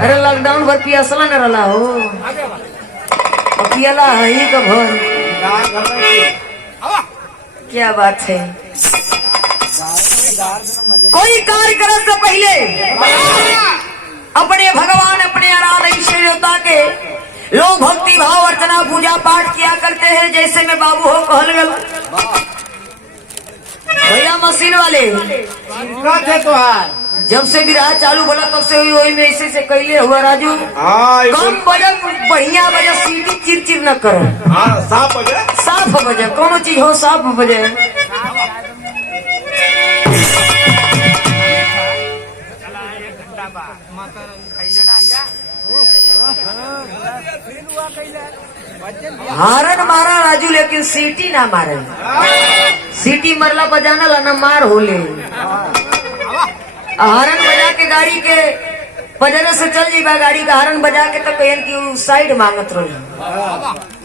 अरे लॉकडाउन भर पियासला न रहा हो, पियाला ही का भर। क्या बात है। कोई कार्य करने से पहले अपने भगवान अपने आराध्य ईश्वर देवता के लोग भक्ति भाव अर्चना पूजा पाठ किया करते हैं। जैसे मैं बाबू हो कहल गल भैया मशीन वाले जब से विराह चालू बोला तब से वही में ऐसे से कैले हुआ राजू। कम बजन बढ़िया बजे, सीटी चिर न करो। साफ बजे कोनो चीज हो साफ बजे। हारन मारा राजू लेकिन सीटी ना मारे। सीटी मरला बजाना ला न मार होले। हारन बजा के गाड़ी के बजाने से चल जाइबा, गाड़ी का हारन बजा के तो कहन की साइड मांगत रही।